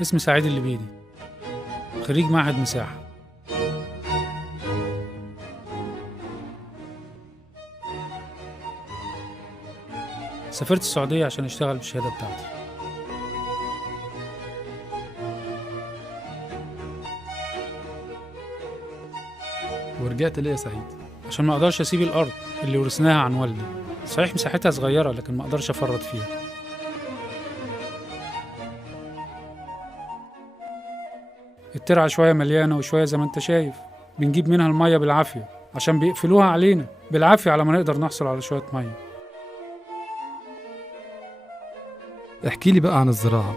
اسمي سعيد اللبيدي، خريج معهد مساحة. سافرت السعودية عشان أشتغل بالشهادة بتاعتي. ورجعت ليه يا سعيد؟ عشان ما أقدرش أسيب الأرض اللي ورثناها عن والدي. صحيح مساحتها صغيرة لكن ما أقدرش أفرط فيها. الترعة شوية مليانة وشوية زي ما أنت شايف، بنجيب منها المية بالعافية عشان بيقفلوها علينا بالعافية على ما نقدر نحصل على شوية مية. احكي لي بقى عن الزراعة.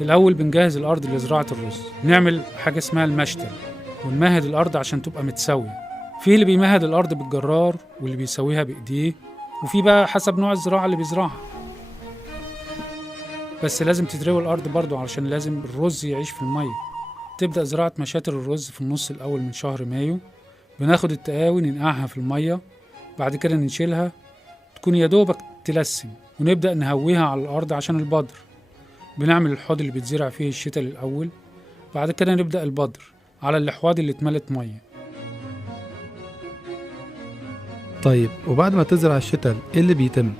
الأول بنجهز الأرض لزراعة الرز، نعمل حاجة اسمها المشتل ونمهد الأرض عشان تبقى متساوية. في اللي بيمهد الأرض بالجرار واللي بيسويها بإيديه، وفي بقى حسب نوع الزراعة اللي بيزرعها. بس لازم تتروي الأرض برضو علشان لازم الرز يعيش في المية. تبدأ زراعة مشاتل الرز في النص الأول من شهر مايو. بناخد التقاوي ننقعها في المية، بعد كده نشيلها تكون يا دوبك تلسم، ونبدأ نهويها على الأرض عشان البذر. بنعمل الحوض اللي بيتزرع فيه الشتل الأول، بعد كده نبدأ البذر على الأحواض اللي اتملت مية. طيب وبعد ما تزرع الشتل ايه اللي بيتم؟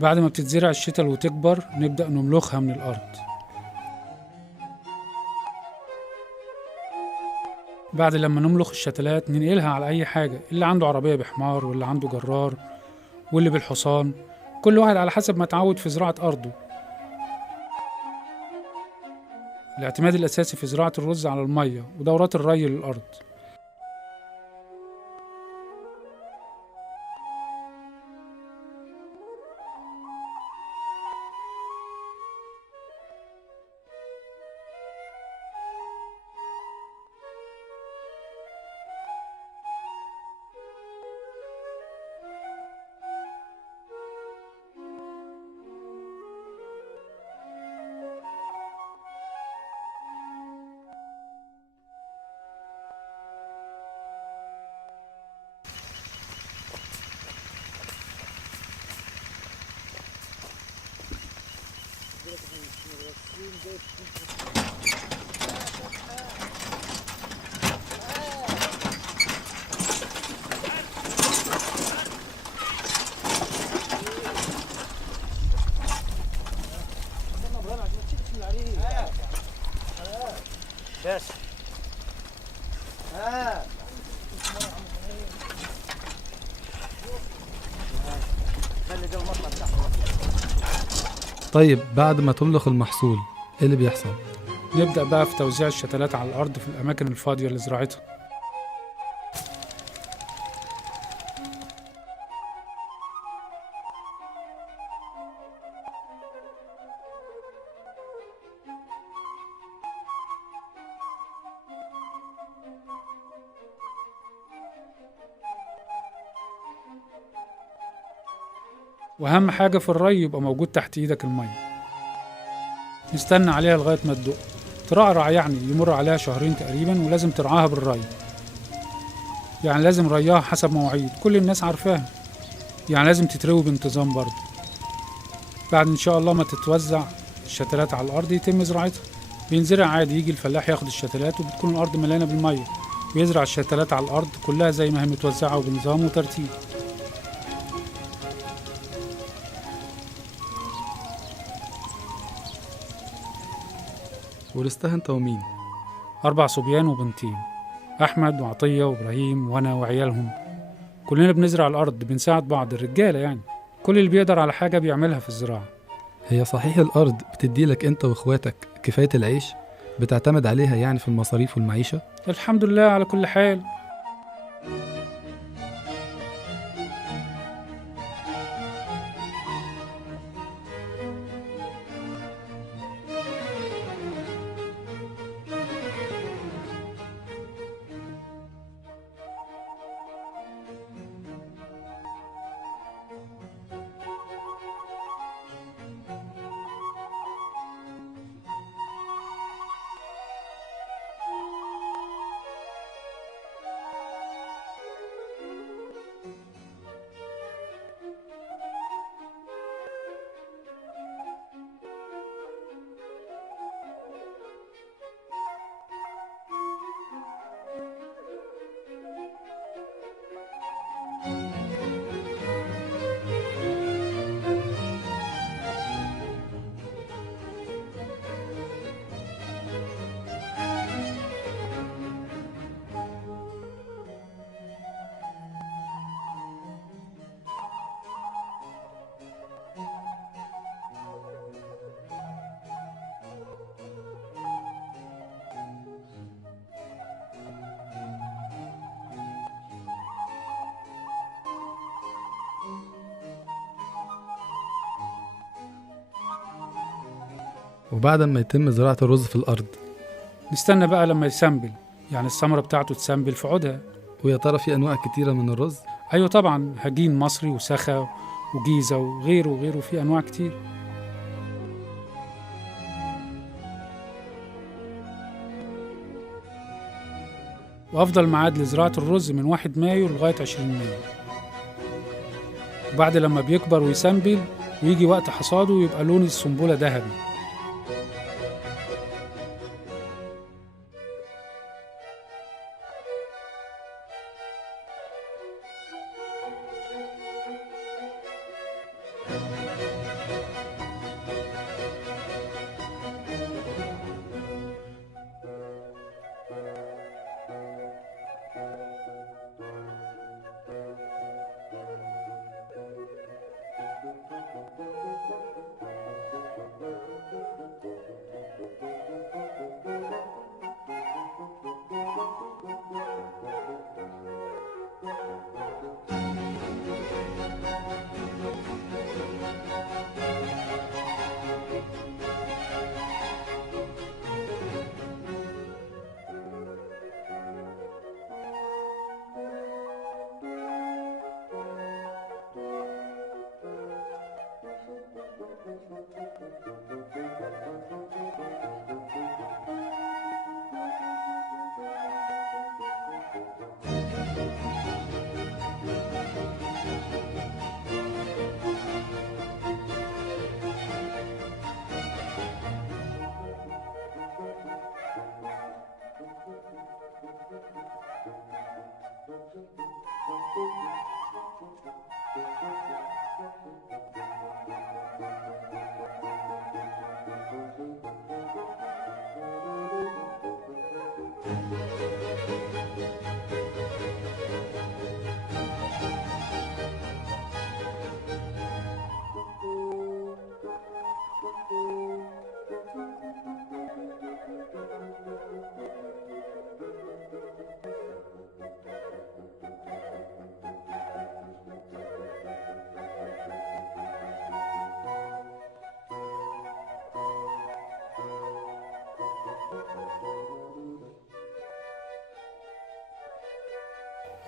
بعد ما بتتزرع الشتل وتكبر نبدأ نملخها من الأرض. بعد لما نملخ الشتلات ننقلها على أي حاجة، اللي عنده عربية بحمار واللي عنده جرار واللي بالحصان، كل واحد على حسب ما اتعود في زراعة أرضه. الاعتماد الأساسي في زراعة الرز على المية ودورات الري للأرض. بس خلي ده المطلع بتاعته. طيب بعد ما تملخ المحصول ايه اللي بيحصل؟ نبدأ بقى في توزيع الشتلات على الأرض في الأماكن الفاضية لزراعتها. وأهم حاجة في الري يبقى موجود تحت إيدك المية. نستنى عليها لغاية ما تدق، ترعرع يعني يمر عليها شهرين تقريبا، ولازم ترعاها بالري. يعني لازم رياها حسب مواعيد كل الناس عارفاها، يعني لازم تتروي بانتظام برضه. بعد إن شاء الله ما تتوزع الشتلات على الأرض يتم زراعتها. بينزرع عادي، يجي الفلاح ياخد الشتلات وبتكون الأرض مليانة بالمية، ويزرع الشتلات على الأرض كلها زي ما هي متوزعة وبنظام وترتيب. ورثتها انت ومين؟ 4 صبيان وبنتين، أحمد وعطية وإبراهيم وأنا وعيالهم. كلنا بنزرع الأرض، بنساعد بعض، الرجالة يعني. كل اللي بيقدر على حاجة بيعملها في الزراعة. هي صحيح الارض بتديلك انت واخواتك كفاية العيش؟ بتعتمد عليها يعني في المصاريف والمعيشة؟ الحمد لله على كل حال. وبعد ما يتم زراعة الرز في الأرض، نستنى بقى لما يسنبل، يعني الثمرة بتاعته تسنبل في عودها. ويا ترى في أنواع كتيرة من الرز؟ أيوة طبعا، هجين مصري وسخا وجيزة وغيره وغيره، في أنواع كتير. وأفضل ميعاد لزراعة الرز من 1 مايو لغاية 20 مايو. وبعد لما بيكبر ويسنبل ويجي وقت حصاده يبقى لون السنبلة ذهبي.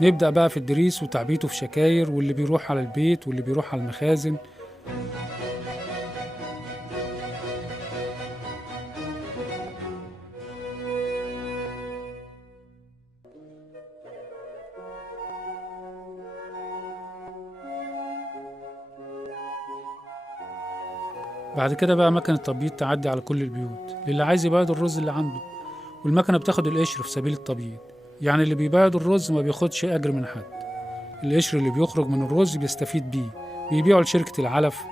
نبدأ بقى في الدريس وتعبيته في شكاير، واللي بيروح على البيت واللي بيروح على المخازن. بعد كده بقى مكنة التبييض تعدي على كل البيوت للي عايز يبيض الرز اللي عنده، والمكنة بتاخد القشر في سبيل التبييض. يعني اللي بيبيض الرز ما بياخدش أجر من حد، القشر اللي بيخرج من الرز بيستفيد بيه، بيبيعوا لشركة العلف،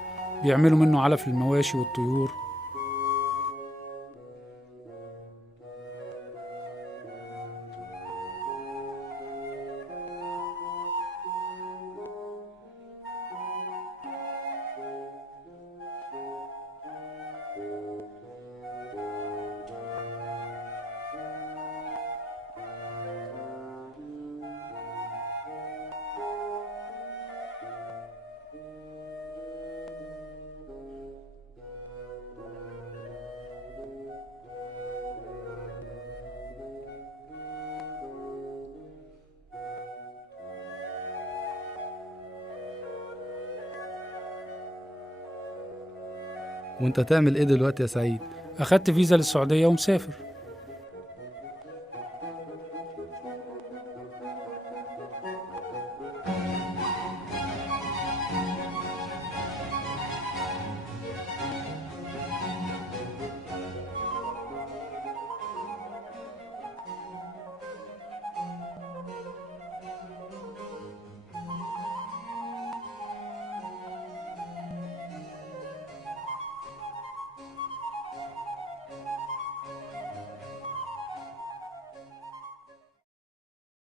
بيعملوا منه علف للمواشي والطيور. وانت تعمل ايه دلوقتي يا سعيد؟ أخدت فيزا للسعودية ومسافر.